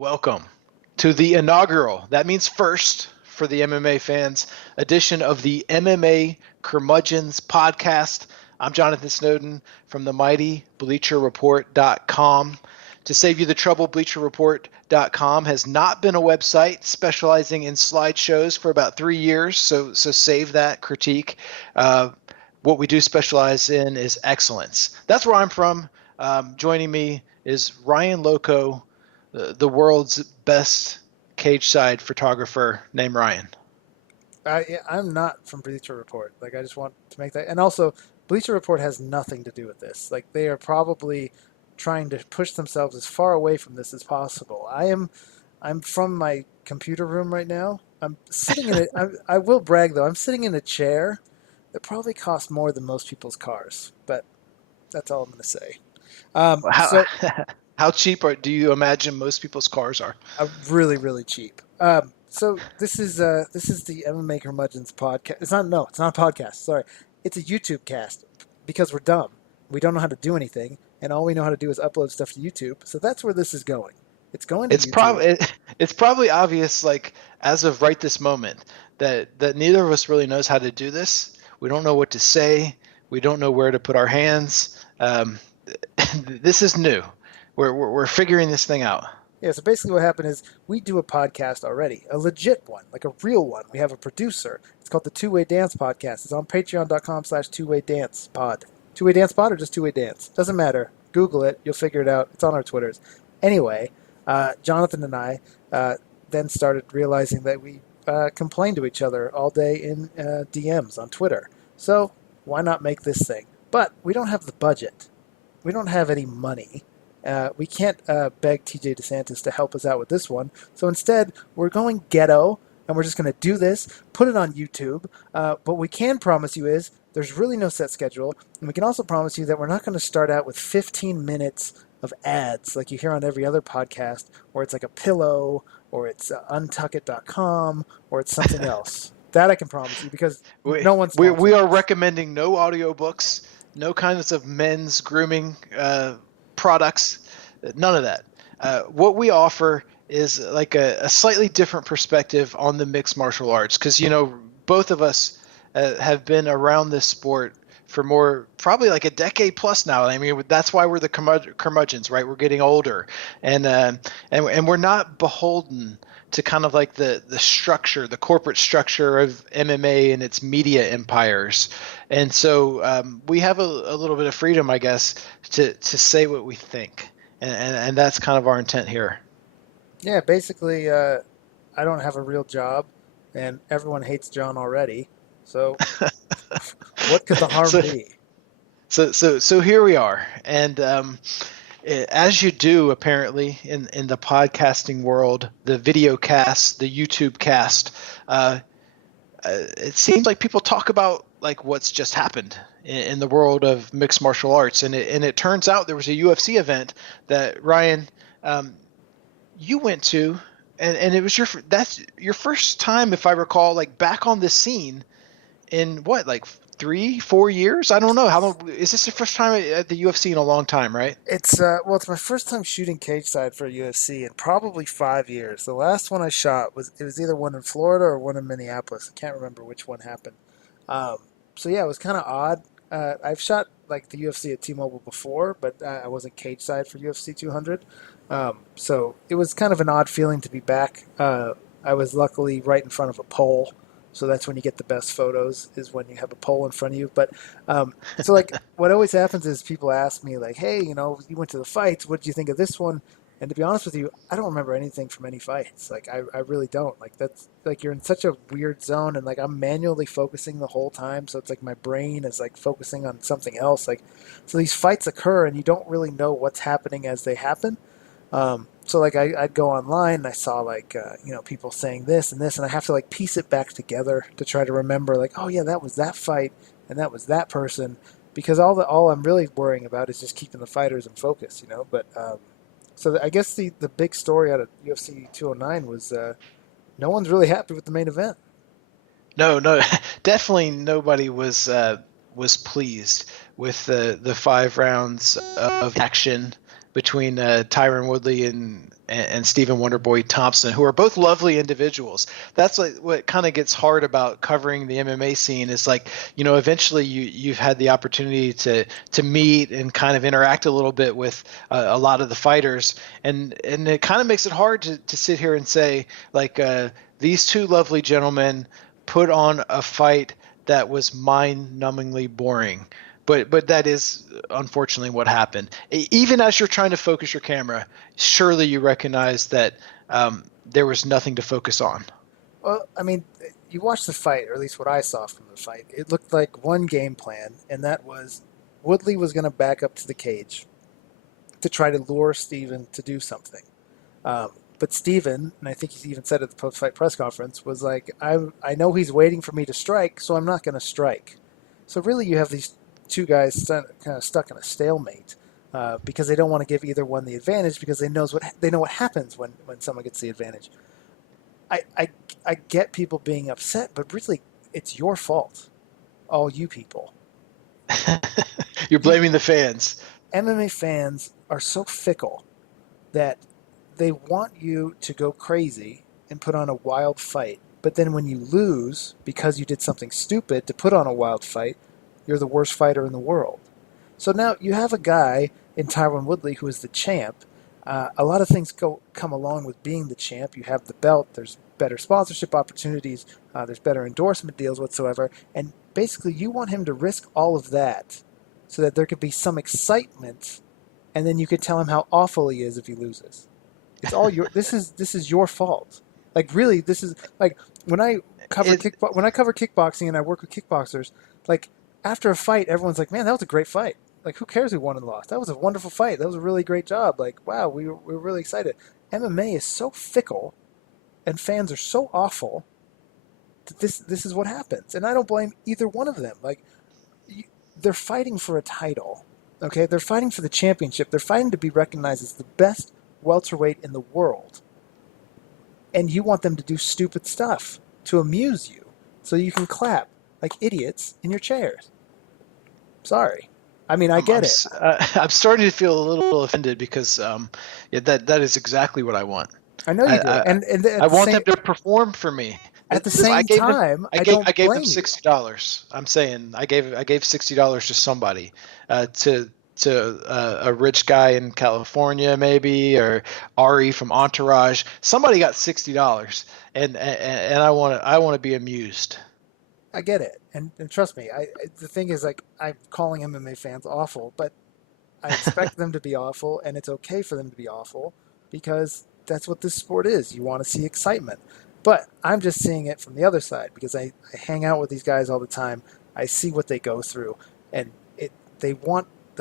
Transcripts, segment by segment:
Welcome to the inaugural, that means first for the MMA fans, edition of the MMACurmudgeons podcast. I'm Jonathan Snowden from the mighty BleacherReport.com. To save you the trouble, BleacherReport.com has not been a website specializing in slideshows for about 3 years, so save that critique. What we do specialize in is excellence. That's where I'm from. Joining me is Ryan Loco, the world's best cage side photographer named Ryan. I'm not from Bleacher Report. I just want to make that. And also, Bleacher Report has nothing to do with this. They are probably trying to push themselves as far away from this as possible. I'm from my computer room right now. I'm sitting in it. I will brag though. I'm sitting in a chair that probably costs more than most people's cars. But that's all I'm going to say. How cheap do you imagine most people's cars are? Really, really cheap. So this is the MMACurmudgeons podcast. It's not a podcast. Sorry, it's a YouTube cast because we're dumb. We don't know how to do anything, and all we know how to do is upload stuff to YouTube. So that's where this is going. It's going to YouTube. It's probably obvious, as of right this moment, that neither of us really knows how to do this. We don't know what to say. We don't know where to put our hands. This is new. We're figuring this thing out. Yeah, so basically what happened is we do a podcast already, a legit one, like a real one. We have a producer. It's called the Two Way Dance Podcast. It's on patreon.com/2waydance pod. Two-Way Dance Pod or just Two Way Dance? Doesn't matter. Google it. You'll figure it out. It's on our Twitters. Anyway, Jonathan and I then started realizing that we complain to each other all day in DMs on Twitter. So why not make this thing? But we don't have the budget. We don't have any money. We can't beg TJ DeSantis to help us out with this one. So instead, we're going ghetto, and we're just going to do this, put it on YouTube. What we can promise you is there's really no set schedule. And we can also promise you that we're not going to start out with 15 minutes of ads like you hear on every other podcast, where it's like a pillow, or it's untuckit.com, or it's something else. That I can promise you, because no one's we are recommending no audiobooks, no kinds of men's grooming products, none of that. What we offer is like a slightly different perspective on the mixed martial arts, because both of us have been around this sport for probably like a decade plus now. I mean, that's why we're the curmudgeons, right? We're getting older, and we're not beholden to kind of like the structure, the corporate structure of MMA and its media empires. And so we have a little bit of freedom, I guess, to say what we think. And that's kind of our intent here. Yeah, basically, I don't have a real job, and everyone hates John already. So what could the harm be? So here we are. And as you do, apparently, in the podcasting world, the video cast, the YouTube cast, it seems like people talk about like what's just happened in the world of mixed martial arts. And it turns out there was a UFC event that, Ryan, you went to, and it was that's your first time, if I recall, like back on the scene in what, like 3-4 years? I don't know. How long is this? The first time at the UFC in a long time, right? It's it's my first time shooting cage side for UFC in probably 5 years. The last one I shot was either one in Florida or one in Minneapolis. I can't remember which one happened. So yeah, it was kind of odd. I've shot like the UFC at T-Mobile before, but I wasn't cage side for UFC 200. So it was kind of an odd feeling to be back. I was luckily right in front of a pole. So that's when you get the best photos, is when you have a pole in front of you. But so like what always happens is people ask me like, hey, you went to the fights. What did you think of this one? And to be honest with you, I don't remember anything from any fights. Like I really don't. Like that's like you're in such a weird zone, and like I'm manually focusing the whole time. So it's like my brain is like focusing on something else. Like so these fights occur, and you don't really know what's happening as they happen. So like I'd go online and I saw like people saying this and this, and I have to like piece it back together to try to remember like, oh yeah, that was that fight and that was that person, because all I'm really worrying about is just keeping the fighters in focus, But so I guess the big story out of UFC 209 was no one's really happy with the main event. No, definitely nobody was pleased with the 5 rounds of action. between Tyron Woodley and Stephen Wonderboy Thompson, who are both lovely individuals. That's like what kind of gets hard about covering the MMA scene is like, eventually you've had the opportunity to meet and kind of interact a little bit with a lot of the fighters, and it kind of makes it hard to sit here and say like these two lovely gentlemen put on a fight that was mind-numbingly boring. But that is unfortunately what happened. Even as you're trying to focus your camera, surely you recognize that there was nothing to focus on. Well, I mean, you watched the fight, or at least what I saw from the fight. It looked like one game plan, and that was Woodley was going to back up to the cage to try to lure Steven to do something. But Steven, and I think he even said at the post-fight press conference, was like, I know he's waiting for me to strike, so I'm not going to strike. So really you have these two guys kind of stuck in a stalemate because they don't want to give either one the advantage because they know what happens when someone gets the advantage. I get people being upset, but really it's your fault, all you people. You're blaming the fans. MMA fans are so fickle that they want you to go crazy and put on a wild fight. But then when you lose because you did something stupid to put on a wild fight, you're the worst fighter in the world. So now you have a guy in Tyron Woodley who is the champ. A lot of things come along with being the champ. You have the belt. There's better sponsorship opportunities. There's better endorsement deals whatsoever. And basically you want him to risk all of that so that there could be some excitement, and then you could tell him how awful he is if he loses. It's all your. This is your fault. Like really, this is like when I cover kickboxing and I work with kickboxers. Like after a fight, everyone's like, "Man, that was a great fight." Like who cares who won and lost? That was a wonderful fight. That was a really great job. Like wow, we were really excited. MMA is so fickle, and fans are so awful that this is what happens. And I don't blame either one of them. Like they're fighting for a title. Okay, they're fighting for the championship. They're fighting to be recognized as the best welterweight in the world, and you want them to do stupid stuff to amuse you so you can clap like idiots in your chairs. Sorry. I mean, I get it. I'm starting to feel a little offended because that is exactly what I want. I know you do. And I want them to perform for me. At the same time, I gave them $60. I'm saying I gave $60 to somebody, to a rich guy in California maybe, or Ari from Entourage. Somebody got $60, and I want to be amused. I get it, and trust me. The thing is, like, I'm calling MMA fans awful, but I expect them to be awful, and it's okay for them to be awful because that's what this sport is. You want to see excitement. But I'm just seeing it from the other side because I hang out with these guys all the time. I see what they go through, and the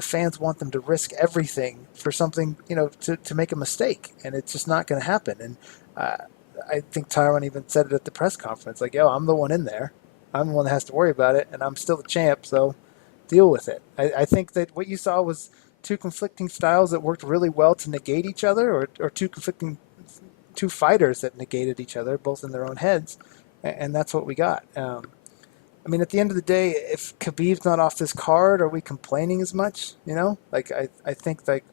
fans want them to risk everything for something, to make a mistake, and it's just not going to happen. And I think Tyron even said it at the press conference, like, "Yo, I'm the one in there. I'm the one that has to worry about it, and I'm still the champ, so deal with it." I think that what you saw was two conflicting styles that worked really well to negate each other, or two fighters that negated each other, both in their own heads, and that's what we got. I mean, at the end of the day, if Khabib's not off this card, are we complaining as much? Like I think like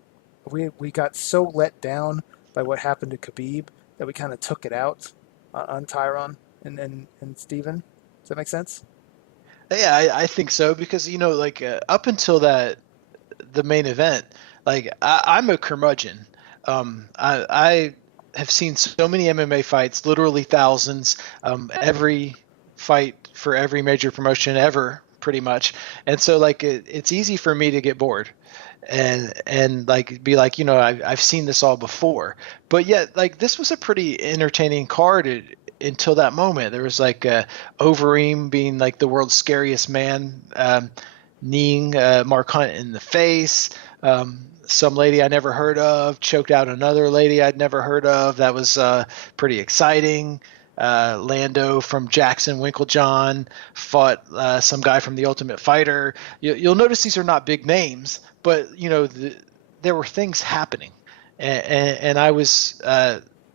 we got so let down by what happened to Khabib that we kind of took it out on Tyron and Steven. Does that make sense? Yeah, I think so because like up until the main event, like I'm a curmudgeon. I have seen so many MMA fights, literally thousands, every fight for every major promotion ever, pretty much. And so like it's easy for me to get bored and like be like, I've seen this all before. But yet like this was a pretty entertaining card until that moment. There was like Overeem being like the world's scariest man, kneeing Mark Hunt in the face. Some lady I never heard of choked out another lady I'd never heard of. That was pretty exciting. Lando from Jackson Winklejohn fought some guy from The Ultimate Fighter. You'll notice these are not big names, but there were things happening, and I was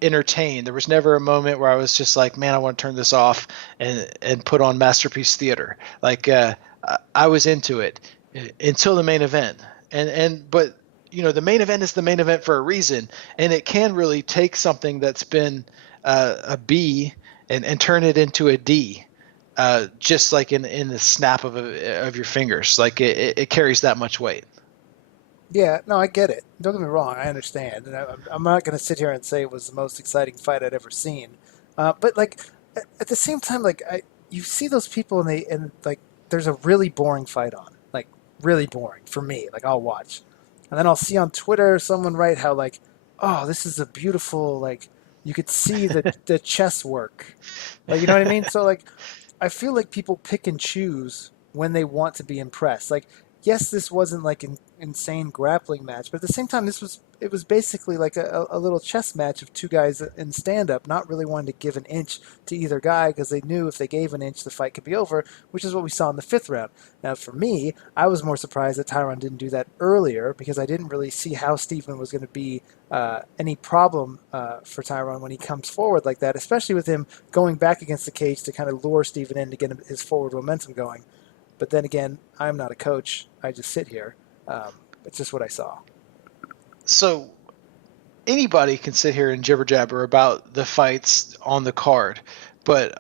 entertained. There was never a moment where I was just like, man, I want to turn this off and put on Masterpiece Theater. Like I was into it until the main event, but the main event is the main event for a reason, and it can really take something that's been a B and turn it into a D, just like in the snap of your fingers. Like it carries that much weight. Yeah, no, I get it. Don't get me wrong, I understand, and I'm not going to sit here and say it was the most exciting fight I'd ever seen. But like at the same time, like you see those people and like there's a really boring fight on, like really boring for me. Like I'll watch, and then I'll see on Twitter someone write how like, oh, this is a beautiful like you could see the chess work, like you know what I mean. So like I feel like people pick and choose when they want to be impressed. Like, yes, this wasn't like an insane grappling match, but at the same time, it was basically like a little chess match of two guys in stand up, not really wanting to give an inch to either guy because they knew if they gave an inch, the fight could be over, which is what we saw in the fifth round. Now, for me, I was more surprised that Tyron didn't do that earlier because I didn't really see how Stephen was going to be any problem for Tyron when he comes forward like that, especially with him going back against the cage to kind of lure Stephen in to get his forward momentum going. But then again, I'm not a coach. I just sit here. It's just what I saw. So anybody can sit here and jibber jabber about the fights on the card, but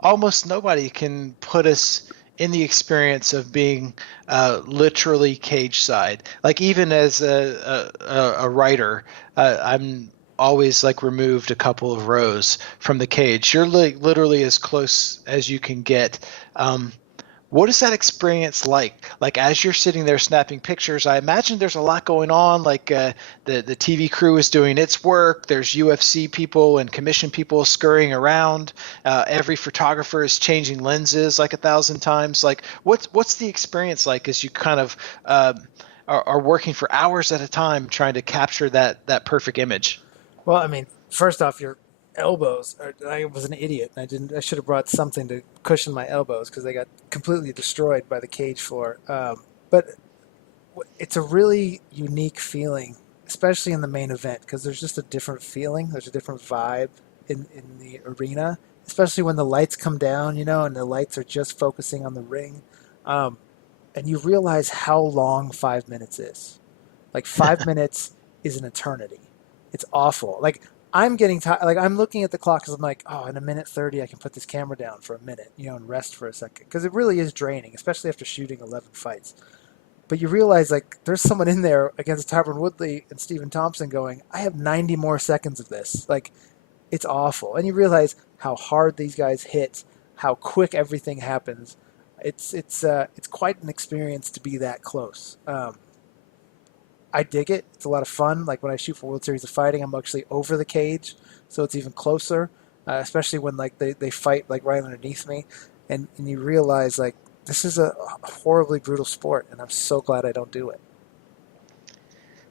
almost nobody can put us in the experience of being literally cage side. Like even as a writer, I'm always like removed a couple of rows from the cage. You're literally as close as you can get. What is that experience like? Like as you're sitting there snapping pictures, I imagine there's a lot going on. Like the TV crew is doing its work. There's UFC people and commission people scurrying around. Every photographer is changing lenses like 1,000 times. Like what's the experience like as you kind of are working for hours at a time trying to capture that perfect image? Well, I mean, first off, your elbows. I was an idiot. I didn't. I should have brought something to cushion my elbows because they got completely destroyed by the cage floor. But it's a really unique feeling, especially in the main event, because there's just a different feeling. There's a different vibe in the arena, especially when the lights come down, and the lights are just focusing on the ring. Um, and you realize how long 5 minutes is. Like 5 minutes is an eternity. It's awful. Like I'm getting tired. Like I'm looking at the clock because I'm like, oh, in a minute 30, I can put this camera down for a minute, and rest for a second because it really is draining, especially after shooting 11 fights. But you realize like there's someone in there against Tyron Woodley and Stephen Thompson going, I have 90 more seconds of this. Like it's awful, and you realize how hard these guys hit, how quick everything happens. It's quite an experience to be that close. I dig it. It's a lot of fun. Like when I shoot for World Series of Fighting, I'm actually over the cage, so it's even closer. Especially when like they fight like right underneath me, and you realize like this is a horribly brutal sport, and I'm so glad I don't do it.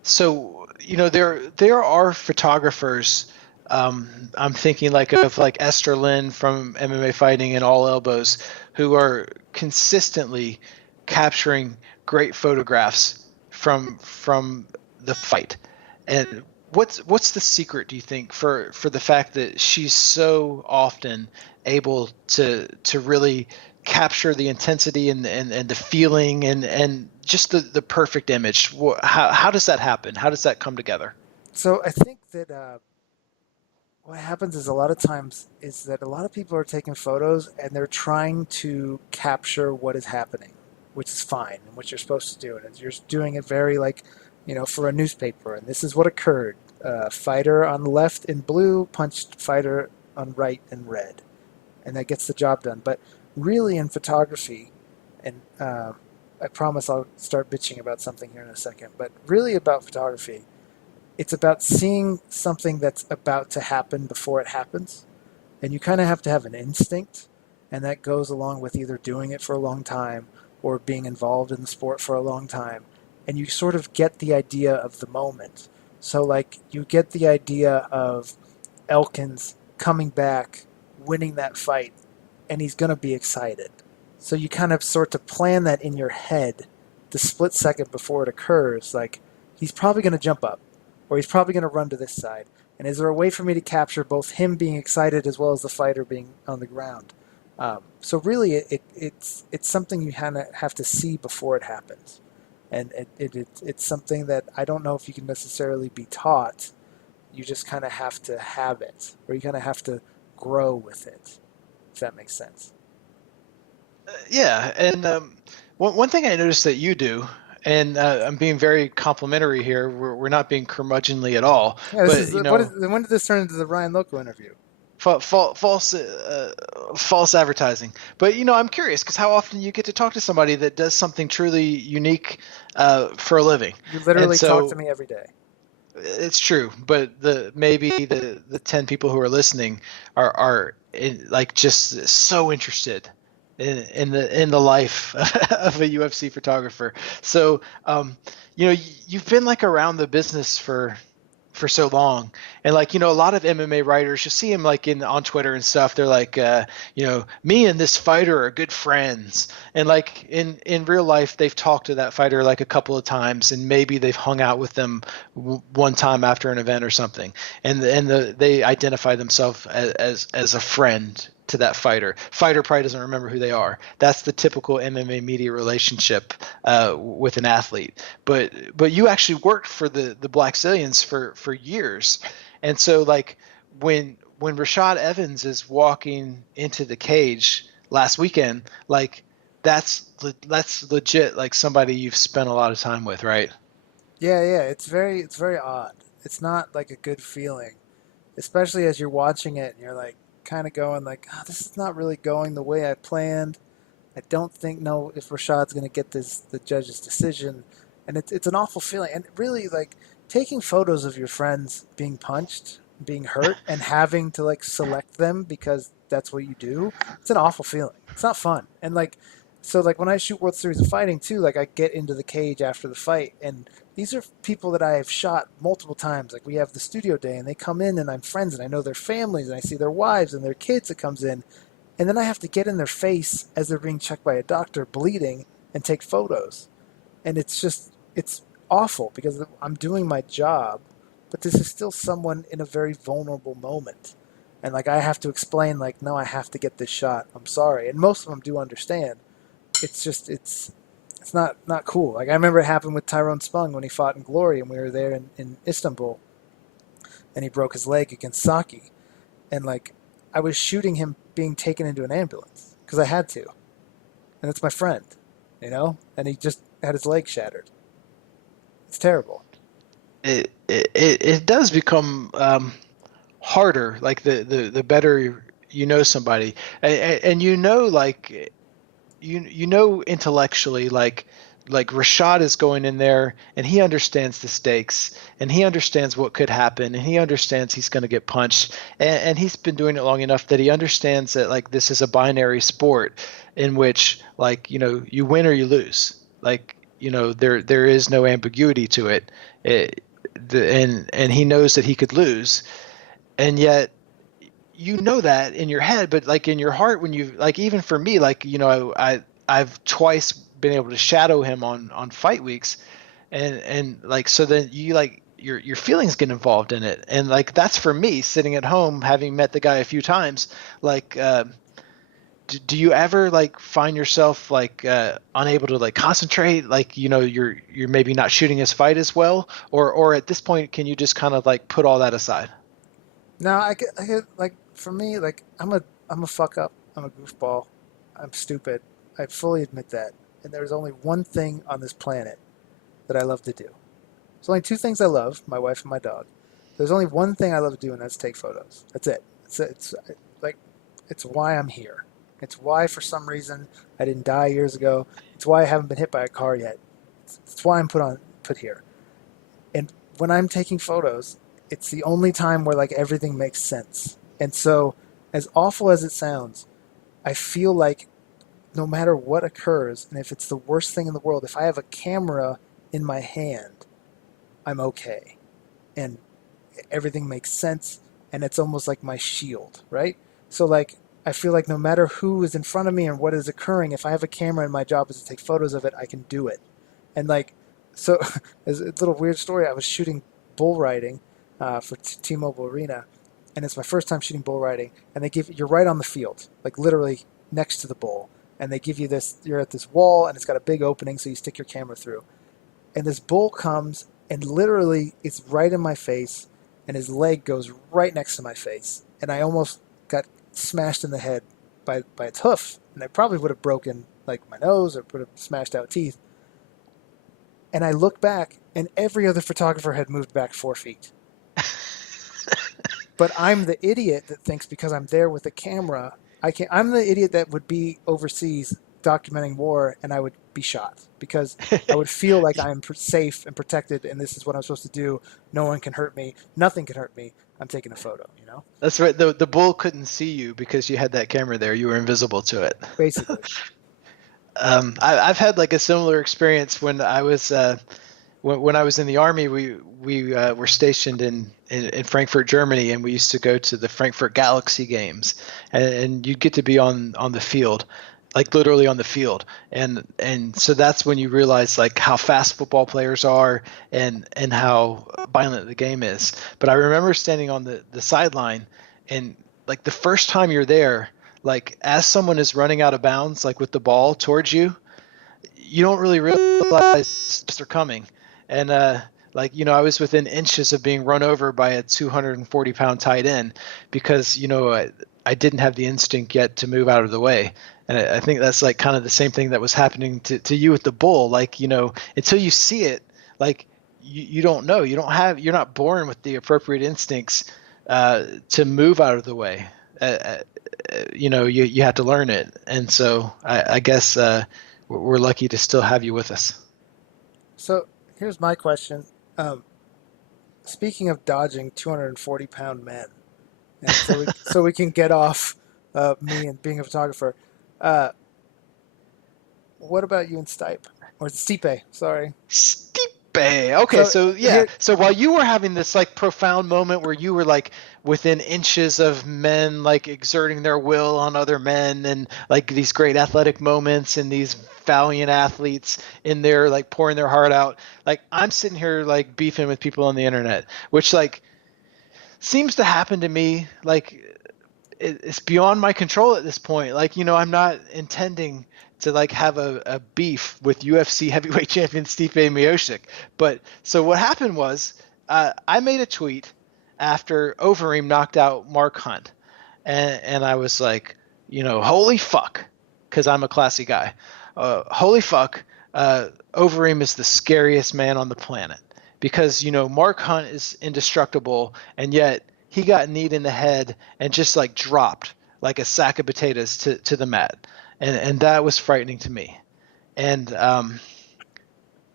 So, there are photographers. I'm thinking like of like Esther Lynn from MMA Fighting and All Elbows, who are consistently capturing great photographs from the fight. And what's the secret, do you think, for the fact that she's so often able to really capture the intensity and the feeling and just the perfect image? How does that happen? How does that come together? So I think that what happens is a lot of times is that a lot of people are taking photos and they're trying to capture what is happening, which is fine and what you're supposed to do. And you're doing it very like, for a newspaper. And this is what occurred. Fighter on the left in blue punched fighter on right in red. And that gets the job done. But really in photography, and I promise I'll start bitching about something here in a second, but really about photography, it's about seeing something that's about to happen before it happens. And you kind of have to have an instinct, and that goes along with either doing it for a long time or being involved in the sport for a long time. And you sort of get the idea of the moment. So, like, you get the idea of Elkins coming back, winning that fight, and he's going to be excited. So, you kind of sort of plan that in your head the split second before it occurs. Like, he's probably going to jump up, or he's probably going to run to this side. And is there a way for me to capture both him being excited as well as the fighter being on the ground? So really, it's something you kind of have to see before it happens. and it's something that I don't know if you can necessarily be taught. You just kind of have to have it, or you kind of have to grow with it, if that makes sense. Yeah, and one thing I noticed that you do, and I'm being very complimentary here. We're not being curmudgeonly at all, Yeah, this but is you what is know, when did this turn into the Ryan Loco interview? false advertising. But you know, I'm curious because how often you get to talk to somebody that does something truly unique for a living, You and literally talk to so me every day. it's true. But maybe the 10 people who are listening are like just so interested in the life of a UFC photographer. So you know, you've been like around the business for so long, and like, you know, a lot of MMA writers, you see them like in on Twitter and stuff, they're like, you know, me and this fighter are good friends, and like in real life they've talked to that fighter like a couple of times, and maybe they've hung out with them one time after an event or something, and they identify themselves as a friend to that fighter. Fighter probably doesn't remember who they are. That's the typical MMA media relationship with an athlete. But you actually worked for the Black Zillions for years, and so like when Rashad Evans is walking into the cage last weekend, like that's legit like somebody you've spent a lot of time with, right? Yeah, yeah, it's very odd. It's not like a good feeling, especially as you're watching it and you're like kind of going like, oh, this is not really going the way I planned. I don't think no if Rashad's going to get this the judge's decision, and it's an awful feeling. And really like taking photos of your friends being punched, being hurt, and having to like select them because that's what you do. It's an awful feeling. It's not fun. And like so like when I shoot World Series of Fighting too, like I get into the cage after the fight and these are people that I have shot multiple times. Like we have the studio day and they come in and I'm friends and I know their families and I see their wives and their kids that comes in and then I have to get in their face as they're being checked by a doctor bleeding and take photos. And it's awful because I'm doing my job, but this is still someone in a very vulnerable moment. And like I have to explain like no, I have to get this shot. I'm sorry. And most of them do understand. It's just it's not cool. Like I remember it happened with Tyrone Spong when he fought in Glory and we were there in Istanbul and he broke his leg against Saki and like I was shooting him being taken into an ambulance because I had to, and it's my friend, you know, and he just had his leg shattered. It's terrible. It does become harder like the better you know somebody, and you know like you know intellectually like Rashad is going in there and he understands the stakes and he understands what could happen and he understands he's going to get punched, and he's been doing it long enough that he understands that like this is a binary sport in which like, you know, you win or you lose. Like, you know, there is no ambiguity to it. And he knows that he could lose, and yet you know that in your head, but like in your heart, when you like, even for me, like, you know, I've twice been able to shadow him on fight weeks, and like, so then you like your feelings get involved in it, and like that's for me sitting at home having met the guy a few times. Like, do you ever like find yourself like unable to like concentrate, like, you know, you're maybe not shooting his fight as well, or at this point can you just kind of like put all that aside? No, I get like for me, like I'm a fuck up. I'm a goofball. I'm stupid. I fully admit that. And there's only one thing on this planet that I love to do. There's only two things I love: my wife and my dog. There's only one thing I love to do, and that's take photos. That's it. It's like it's why I'm here. It's why, for some reason, I didn't die years ago. It's why I haven't been hit by a car yet. It's why I'm put here. And when I'm taking photos, it's the only time where like everything makes sense. And so, as awful as it sounds, I feel like no matter what occurs, and if it's the worst thing in the world, if I have a camera in my hand, I'm okay. And everything makes sense and it's almost like my shield, right? So like I feel like no matter who is in front of me and what is occurring, if I have a camera and my job is to take photos of it, I can do it. And like so it's a little weird story. I was shooting bull riding for T-Mobile Arena and it's my first time shooting bull riding and they give you're right on the field, like literally next to the bull. And they give you this you're at this wall and it's got a big opening so you stick your camera through and this bull comes and literally it's right in my face, and his leg goes right next to my face, and I almost got smashed in the head by its hoof, and I probably would have broken like my nose or would have smashed out teeth. And I look back, and every other photographer had moved back 4 feet. But I'm the idiot that thinks because I'm there with the camera, I can. I'm the idiot that would be overseas documenting war, and I would be shot because I would feel like I'm safe and protected, and this is what I'm supposed to do. No one can hurt me. Nothing can hurt me. I'm taking a photo. You know, That's right. The bull couldn't see you because you had that camera there. You were invisible to it. basically. I've had like a similar experience when I was when I was in the army. We were stationed in Frankfurt, Germany, and we used to go to the Frankfurt Galaxy games, and you'd get to be on the field, like literally on the field, and so that's when you realize like how fast football players are and how violent the game is. But I remember standing on the sideline, and like the first time you're there, like as someone is running out of bounds, like with the ball towards you, you don't really realize they're coming. And like I was within inches of being run over by a 240-pound tight end because I didn't have the instinct yet to move out of the way. And I think that's like kind of the same thing that was happening to you with the bull. Like until you see it, like you don't know. You're not born with the appropriate instincts to move out of the way. You have to learn it. And so I guess we're lucky to still have you with us. So here's my question. Speaking of dodging 240-pound men, and so we can get off me and being a photographer. What about you and Stipe or Stipe? Sorry. Stipe. Okay, so yeah. Here, So while you were having this like profound moment where you were like within inches of men like exerting their will on other men and like these great athletic moments and these valiant athletes in there like pouring their heart out, like I'm sitting here like beefing with people on the internet, which like seems to happen to me like it's beyond my control at this point. Like, I'm not intending to like have a beef with UFC heavyweight champion Stipe Miocic. But so what happened was I made a tweet after Overeem knocked out Mark Hunt. And I was like, holy fuck, because I'm a classy guy. Holy fuck, Overeem is the scariest man on the planet. Because, Mark Hunt is indestructible, and yet he got kneed in the head and just like dropped like a sack of potatoes to the mat. And that was frightening to me. And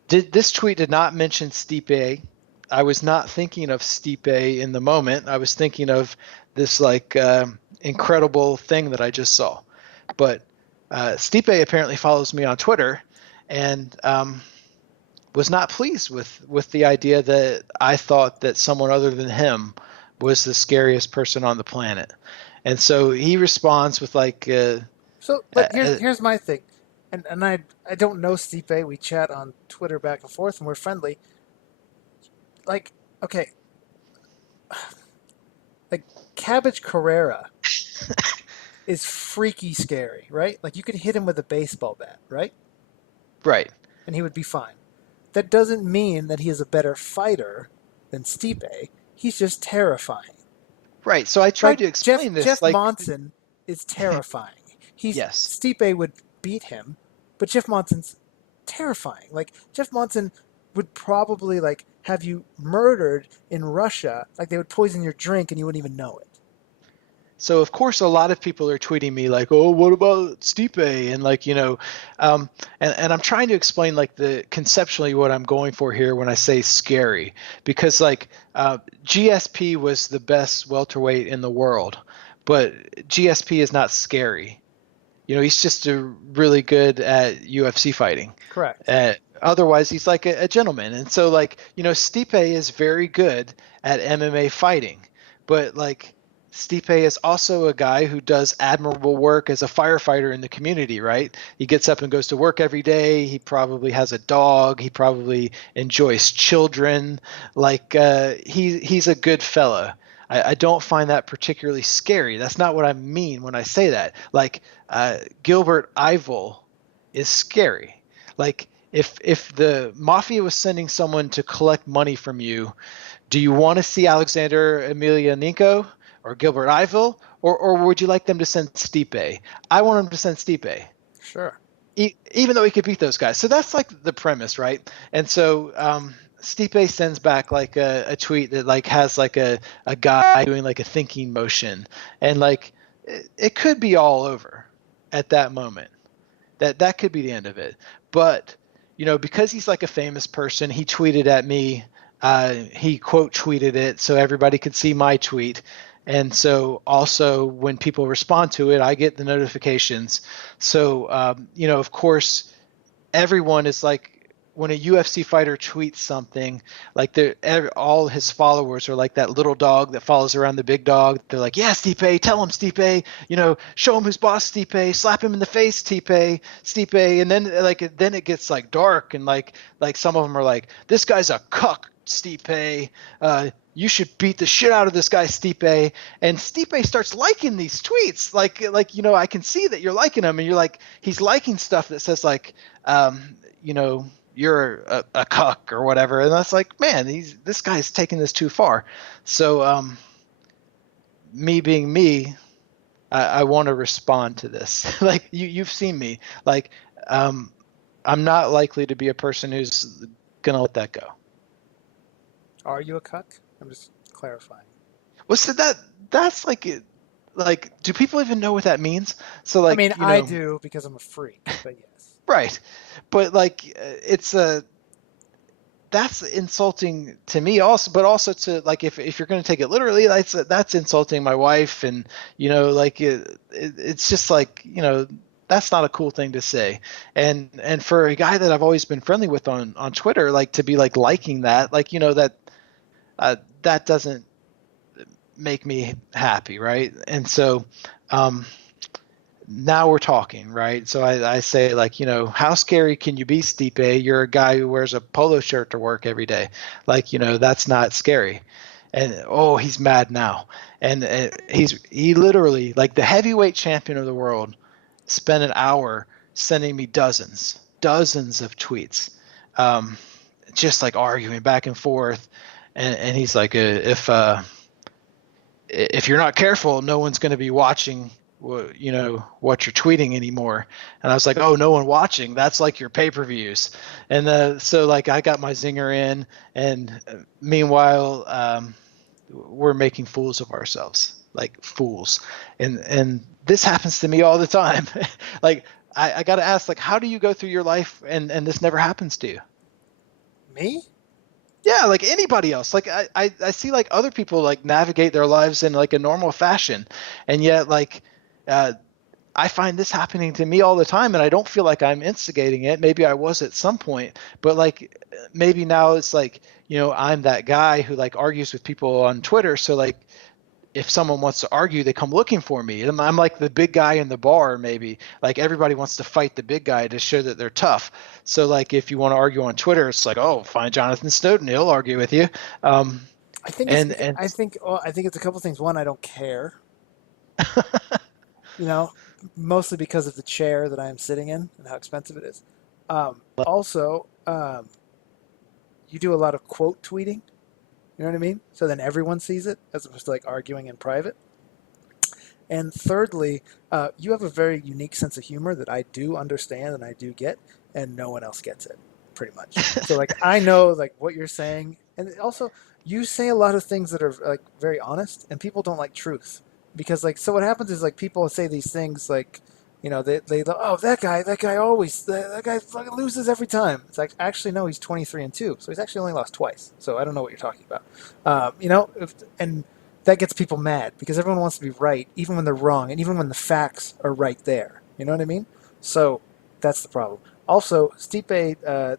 this tweet did not mention Stipe. I was not thinking of Stipe in the moment. I was thinking of this like incredible thing that I just saw. But Stipe apparently follows me on Twitter and was not pleased with the idea that I thought that someone other than him was the scariest person on the planet. And so he responds with like but here's my thing, and I don't know Stipe. We chat on Twitter back and forth, and we're friendly. Like, okay, like Cabbage Carrera is freaky scary, right? Like you could hit him with a baseball bat, right? right. And he would be fine. That doesn't mean that he is a better fighter than Stipe. He's just terrifying. Right. So I tried to explain this. Jeff like, Monson is terrifying. yes. Stipe would beat him, but Jeff Monson's terrifying. Like Jeff Monson would probably like have you murdered in Russia. Like they would poison your drink and you wouldn't even know it. So of course a lot of people are tweeting me like, "Oh, what about Stipe?" And like, and I'm trying to explain like the conceptually what I'm going for here when I say scary, because like GSP was the best welterweight in the world, but GSP is not scary. He's just really good at UFC fighting. Correct. Otherwise, he's like a gentleman. And so like, Stipe is very good at MMA fighting, but like Stipe is also a guy who does admirable work as a firefighter in the community, right? He gets up and goes to work every day. He probably has a dog. He probably enjoys children. Like he's a good fella. I don't find that particularly scary. That's not what I mean when I say that. Like Gilbert Ivel is scary. Like if the mafia was sending someone to collect money from you, do you want to see Alexander Emelianenko or Gilbert Ivil, or would you like them to send Stipe? I want them to send Stipe, Sure. even though he could beat those guys. So that's like the premise, right? And so Stipe sends back like a tweet that like has like a guy doing like a thinking motion, and like it could be all over at that moment. That could be the end of it. But because he's like a famous person, he tweeted at me. He quote tweeted it so everybody could see my tweet. And so also when people respond to it, I get the notifications. So of course, everyone is like, when a UFC fighter tweets something, like all his followers are like that little dog that follows around the big dog. They're like, yeah, Stipe, tell him, Stipe, show him who's boss, Stipe, slap him in the face, Stipe. And then it gets like dark, and like some of them are like, this guy's a cuck, Stipe. You should beat the shit out of this guy, Stipe. And Stipe starts liking these tweets. I can see that you're liking them, and you're like, he's liking stuff that says like, you're a cuck or whatever. And that's like, man, this guy's taking this too far. So me being me, I want to respond to this. Like you've seen me. Like I'm not likely to be a person who's gonna let that go. Are you a cuck? I'm just clarifying. Well, so that's like, do people even know what that means? So I like, mean, I do because I'm a freak, but yes. right. But like, that's insulting to me also, but also to like, if you're going to take it literally, that's insulting my wife. And like it's just like, that's not a cool thing to say. And for a guy that I've always been friendly with on Twitter, like to be like liking that, like that doesn't make me happy, right? And so now we're talking, right? So I say like, how scary can you be, Stipe? You're a guy who wears a polo shirt to work every day. Like, that's not scary. And oh, he's mad now. And he literally, like the heavyweight champion of the world, spent an hour sending me dozens of tweets, just like arguing back and forth. And he's like, if you're not careful, no one's going to be watching what you're tweeting anymore. And I was like, oh, no one watching, that's like your pay-per-views. And so like I got my zinger in, and meanwhile we're making fools of ourselves, like fools. And this happens to me all the time. Like I got to ask, like, how do you go through your life and this never happens to you? Me? Yeah, like anybody else. Like I see like other people like navigate their lives in like a normal fashion, and yet like I find this happening to me all the time, and I don't feel like I'm instigating it. Maybe I was at some point, but like maybe now it's like, I'm that guy who like argues with people on Twitter. So like if someone wants to argue, they come looking for me. And I'm like the big guy in the bar, maybe. Like everybody wants to fight the big guy to show that they're tough. So like if you want to argue on Twitter, it's like, oh, find Jonathan Snowden, he'll argue with you. I think it's a couple things. One, I don't care. Mostly because of the chair that I am sitting in and how expensive it is. Also, you do a lot of quote tweeting. You know what I mean? So then everyone sees it as opposed to like arguing in private. And thirdly, you have a very unique sense of humor that I do understand and I do get, and no one else gets it, pretty much. So like I know like what you're saying, and also you say a lot of things that are like very honest, and people don't like truth because like so what happens is like people say these things like they oh that guy always that guy fucking loses every time. It's like actually no, he's 23-2, so he's actually only lost twice. So I don't know what you're talking about. And that gets people mad because everyone wants to be right, even when they're wrong, and even when the facts are right there. You know what I mean? So that's the problem. Also, Stipe,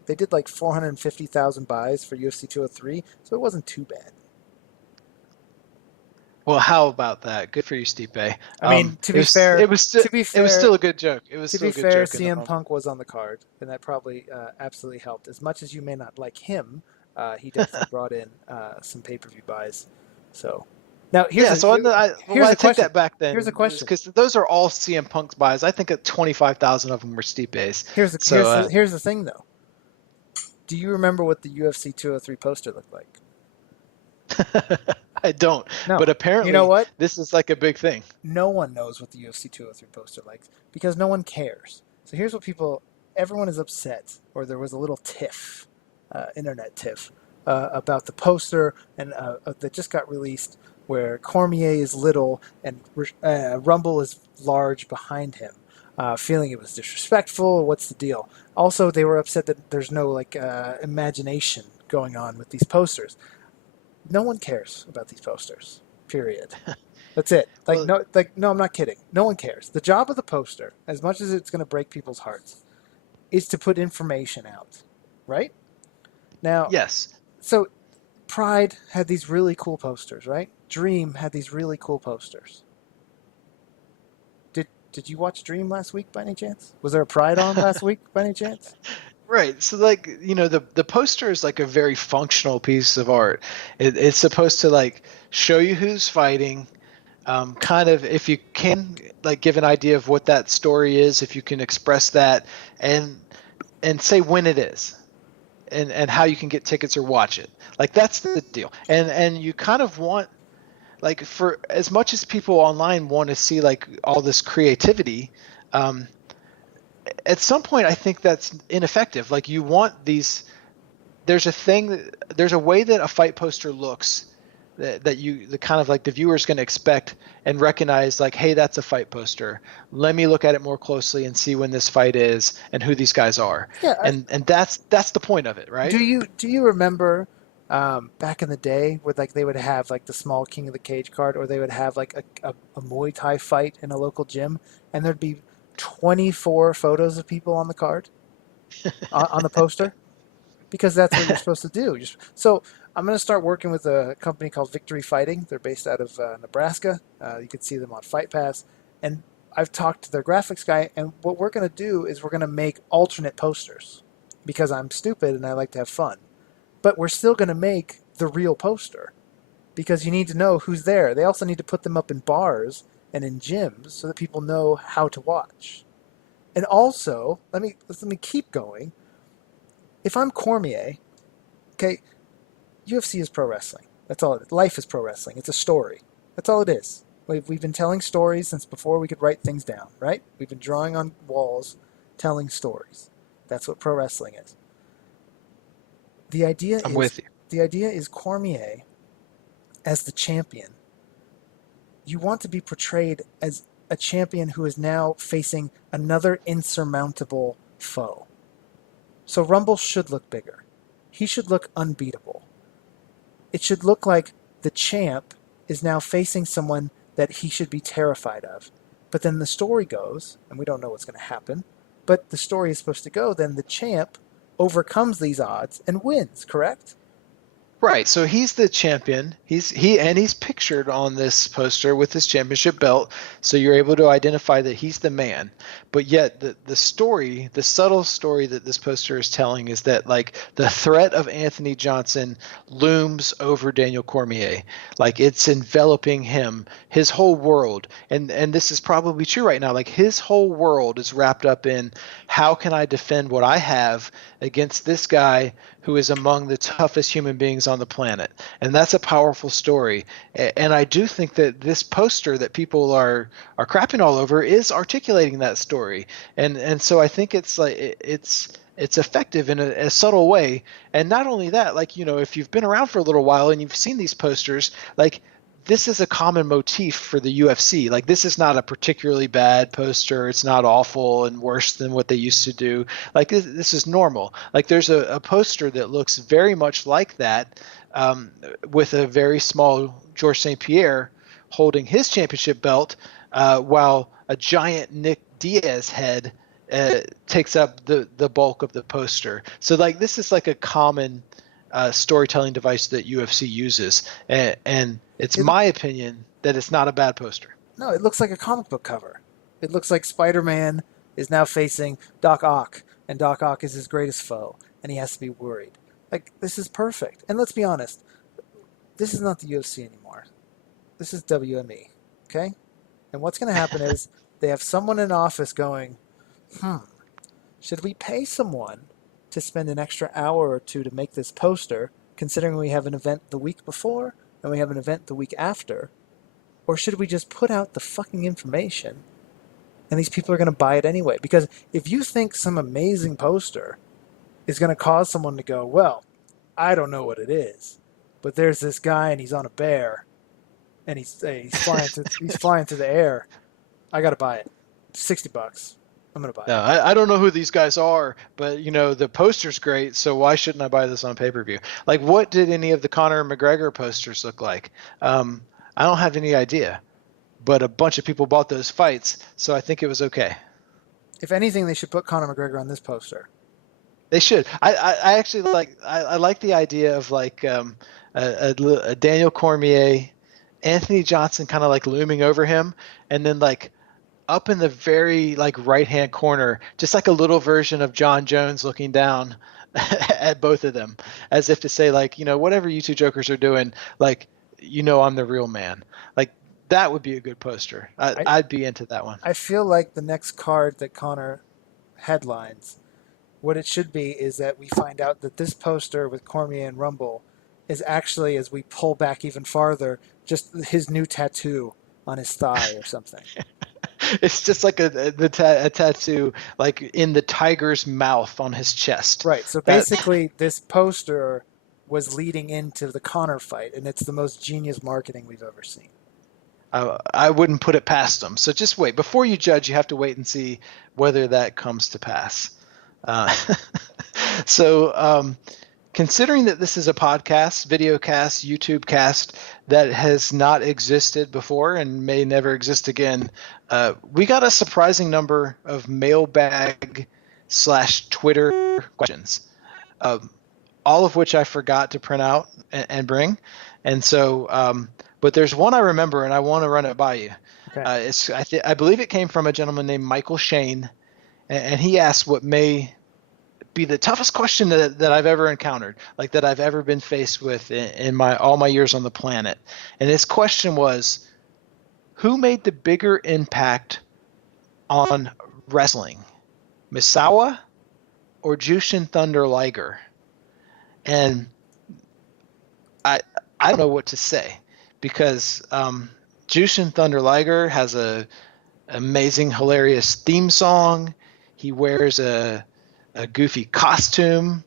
they did like 450,000 buys for UFC 203, so it wasn't too bad. Well, how about that? Good for you, Stipe. I mean, to be fair, it was still a good joke. It was to still be a good fair, joke in the CM moment. Punk was on the card, and that probably absolutely helped. As much as you may not like him, he definitely brought in some pay-per-view buys. So now here's I take that back then. Here's a question, because those are all CM Punk's buys. I think 25,000 of them were Stipe's. Here's the thing though. Do you remember what the UFC 203 poster looked like? I don't, No. but You know apparently what? this is like a big thing. No one knows what the UFC 203 poster likes because no one cares. So here's what people, everyone is upset, or there was a little tiff, internet tiff, about the poster and that just got released where Cormier is little and Rumble is large behind him, feeling it was disrespectful. What's the deal? Also, they were upset that there's no like imagination going on with these posters. No one cares about these posters. Period. That's it. Well, No, I'm not kidding. No one cares. The job of the poster, as much as it's going to break people's hearts, is to put information out, right? Now, yes. so Pride had these really cool posters, right? Dream had these really cool posters. Did you watch Dream last week by any chance? Was there a Pride on last week by any chance? Right. So like, the poster is like a very functional piece of art. It's supposed to like show you who's fighting, kind of if you can like give an idea of what that story is, if you can express that and say when it is and how you can get tickets or watch it. Like that's the deal. And you kind of want like for as much as people online want to see like all this creativity, um, at some point I think that's ineffective. Like you want these there's a way that a fight poster looks that you the kind of like the viewer is going to expect and recognize like, hey, that's a fight poster. Let me look at it more closely and see when this fight is and who these guys are. Yeah. And that's the point of it, right? Do you remember back in the day where like they would have like the small King of the Cage card, or they would have like a Muay Thai fight in a local gym, and there'd be 24 photos of people on the card on the poster? Because that's what you're supposed to do. So I'm going to start working with a company called Victory Fighting. They're based out of Nebraska. You can see them on Fight Pass. And I've talked to their graphics guy, and what we're going to do is we're going to make alternate posters because I'm stupid and I like to have fun. But we're still going to make the real poster because you need to know who's there. They also need to put them up in bars and in gyms so that people know how to watch. And also, let me keep going. If I'm Cormier, okay, UFC is pro wrestling. That's all it is. Life is pro wrestling. It's a story. That's all it is. We've been telling stories since before we could write things down, right? We've been drawing on walls, telling stories. That's what pro wrestling is. The idea I'm is with you. the idea is Cormier as the champion. You want to be portrayed as a champion who is now facing another insurmountable foe. So Rumble should look bigger. He should look unbeatable. It should look like the champ is now facing someone that he should be terrified of. But then the story goes, and we don't know what's going to happen, but the story is supposed to go, then the champ overcomes these odds and wins, correct? Right, so he's the champion. He's pictured on this poster with his championship belt, so you're able to identify that he's the man. But yet the story, the subtle story that this poster is telling is that like the threat of Anthony Johnson looms over Daniel Cormier. Like it's enveloping him, his whole world. And this is probably true right now. Like his whole world is wrapped up in how can I defend what I have against this guy who is among the toughest human beings on the planet. And that's a powerful story. And I do think that this poster that people are crapping all over is articulating that story. And so I think it's like it's effective in a subtle way. And not only that, like, if you've been around for a little while and you've seen these posters, like this is a common motif for the UFC. Like this is not a particularly bad poster. It's not awful and worse than what they used to do. Like this is normal. Like there's a poster that looks very much like that, with a very small Georges St. Pierre holding his championship belt, while a giant Nick Diaz head takes up the bulk of the poster. So like this is like a common storytelling device that UFC uses, and it's It, my opinion that it's not a bad poster. no, it looks like a comic book cover. It looks like Spider-Man is now facing Doc Ock, and Doc Ock is his greatest foe, and he has to be worried. Like, this is perfect. And let's be honest, this is not the UFC anymore. This is WME, okay? And what's going to happen is they have someone in office going, should we pay someone to to spend an extra hour or two to make this poster, considering we have an event the week before and we have an event the week after? Or should we just put out the fucking information and these people are going to buy it anyway? Because if you think some amazing poster is going to cause someone to go, well, I don't know what it is, but there's this guy and he's on a bear and he's flying through the air. I got to buy it. $60. I'm going to buy No, it. I don't know who these guys are, but the poster's great, so why shouldn't I buy this on pay-per-view? Like, what did any of the Conor McGregor posters look like? I don't have any idea, but a bunch of people bought those fights, so I think it was okay. If anything, they should put Conor McGregor on this poster. They should. I actually I like the idea of like a Daniel Cormier, Anthony Johnson kind of like looming over him, and then like up in the very like right hand corner, just like a little version of John Jones looking down at both of them, as if to say like, whatever you two jokers are doing, like, I'm the real man. Like that would be a good poster. I'd be into that one. I feel like the next card that Conor headlines, what it should be is that we find out that this poster with Cormier and Rumble is actually, as we pull back even farther, just his new tattoo on his thigh or something. It's just like a tattoo, like in the tiger's mouth on his chest. Right. So basically, this poster was leading into the Conor fight, and it's the most genius marketing we've ever seen. I wouldn't put it past them. So just wait. Before you judge, you have to wait and see whether that comes to pass. So considering that this is a podcast, video cast, YouTube cast that has not existed before and may never exist again, we got a surprising number of mailbag/Twitter questions, all of which I forgot to print out and bring. And so, but there's one I remember and I want to run it by you. Okay. I believe it came from a gentleman named Michael Shane, and he asked what may be the toughest question that I've ever encountered, like that I've ever been faced with in all my years on the planet. And his question was, who made the bigger impact on wrestling, Misawa or Jushin Thunder Liger? And I don't know what to say, because Jushin Thunder Liger has a amazing, hilarious theme song. He wears a goofy costume,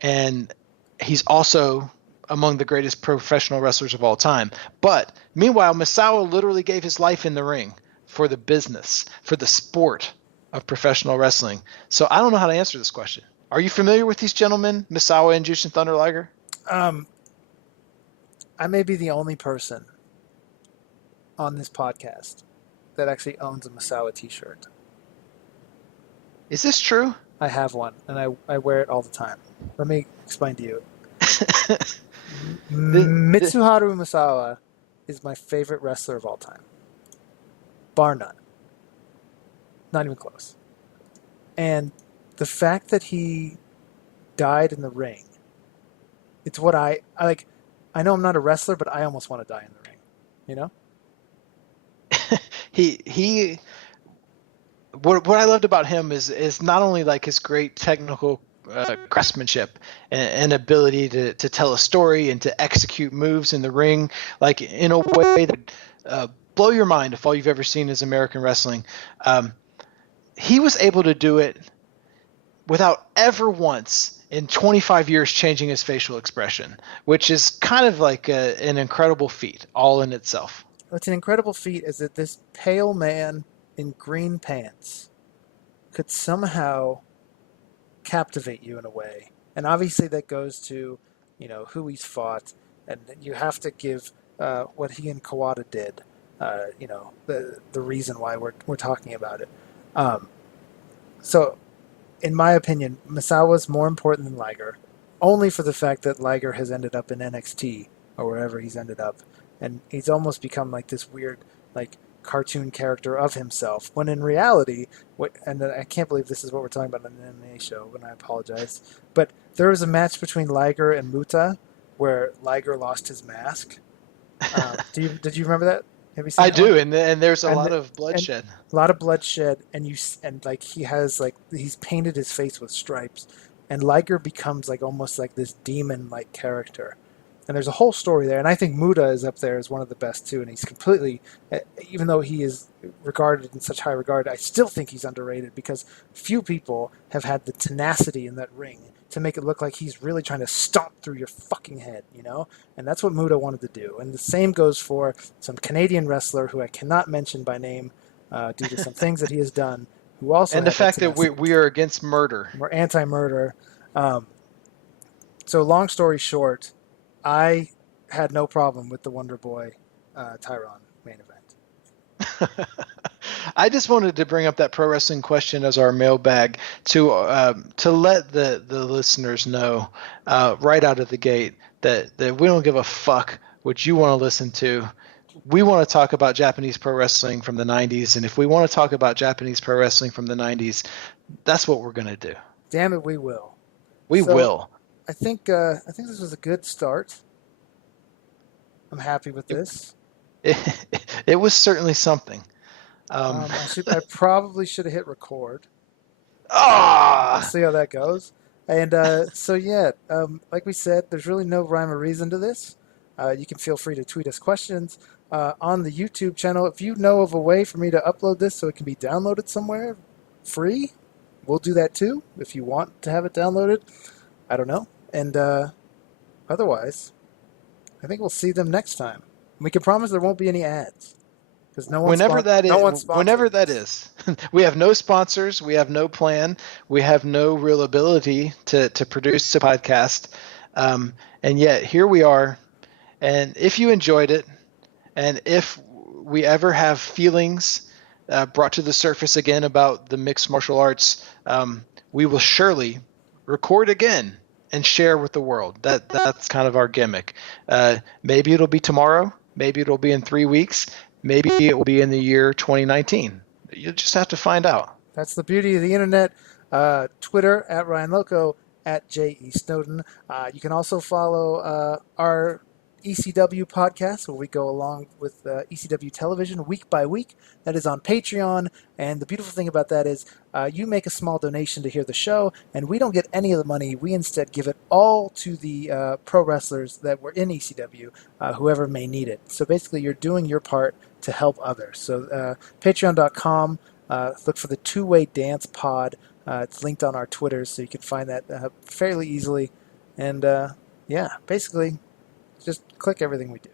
and he's also among the greatest professional wrestlers of all time. But meanwhile, Misawa literally gave his life in the ring for the business, for the sport of professional wrestling. So I don't know how to answer this question. Are you familiar with these gentlemen, Misawa and Jushin Thunder Liger? I may be the only person on this podcast that actually owns a Misawa t-shirt. Is this true? I have one, and I wear it all the time. Let me explain to you. Mitsuharu Misawa is my favorite wrestler of all time. Bar none. Not even close. And the fact that he died in the ring, it's what I like. I know I'm not a wrestler, but I almost want to die in the ring. You know? What I loved about him is not only like his great technical craftsmanship and ability to tell a story and to execute moves in the ring, like in a way that blow your mind if all you've ever seen is American wrestling. He was able to do it without ever once in 25 years changing his facial expression, which is kind of like an incredible feat all in itself. What's an incredible feat is that this pale man in green pants could somehow captivate you in a way. And obviously that goes to, who he's fought, and you have to give what he and Kawada did, the reason why we're talking about it. So in my opinion, Misawa's more important than Liger, only for the fact that Liger has ended up in NXT or wherever he's ended up, and he's almost become like this weird, like, cartoon character of himself, when in reality, and I can't believe this is what we're talking about on an MMA show, and I apologize, but there was a match between Liger and Muta where Liger lost his mask. Did you remember that? Have you seen I that do, one? and there's a lot of bloodshed. A lot of bloodshed, and he's painted his face with stripes, and Liger becomes like almost like this demon-like character. And there's a whole story there, and I think Muda is up there as one of the best too. And he's completely, even though he is regarded in such high regard, I still think he's underrated because few people have had the tenacity in that ring to make it look like he's really trying to stomp through your fucking head, you know? And that's what Muda wanted to do. And the same goes for some Canadian wrestler who I cannot mention by name due to some things that he has done, who also And the had that fact that tenacity. we are against murder. We're anti-murder. Um, so long story short, I had no problem with the Wonder Boy Tyron main event. I just wanted to bring up that pro wrestling question as our mailbag to let the listeners know right out of the gate that we don't give a fuck what you want to listen to. We want to talk about Japanese pro wrestling from the 90s, and if we want to talk about Japanese pro wrestling from the 90s, that's what we're going to do. Damn it, we will. We So will. I think this was a good start. I'm happy with this. It was certainly something. I probably should have hit record. We'll Ah! see how that goes. And like we said, there's really no rhyme or reason to this. You can feel free to tweet us questions on the YouTube channel. If you know of a way for me to upload this so it can be downloaded somewhere free, we'll do that too. If you want to have it downloaded, I don't know. And otherwise, I think we'll see them next time. We can promise there won't be any ads because Whenever that is, whenever that this. is, we have no sponsors, we have no plan, we have no real ability to produce a podcast, and yet here we are. And if you enjoyed it, and if we ever have feelings brought to the surface again about the mixed martial arts, we will surely record again and share with the world. That's kind of our gimmick. Maybe it'll be tomorrow. Maybe it'll be in 3 weeks. Maybe it will be in the year 2019. You'll just have to find out. That's the beauty of the internet. Twitter at Ryan Loco, at J.E. Snowden. You can also follow our ECW podcast where we go along with ECW television week by week. That is on Patreon. And the beautiful thing about that is you make a small donation to hear the show, and we don't get any of the money. We instead give it all to the pro wrestlers that were in ECW, whoever may need it. So basically, you're doing your part to help others. So patreon.com, look for the Two-Way Dance Pod. It's linked on our Twitters, so you can find that fairly easily. And basically, just click everything we do.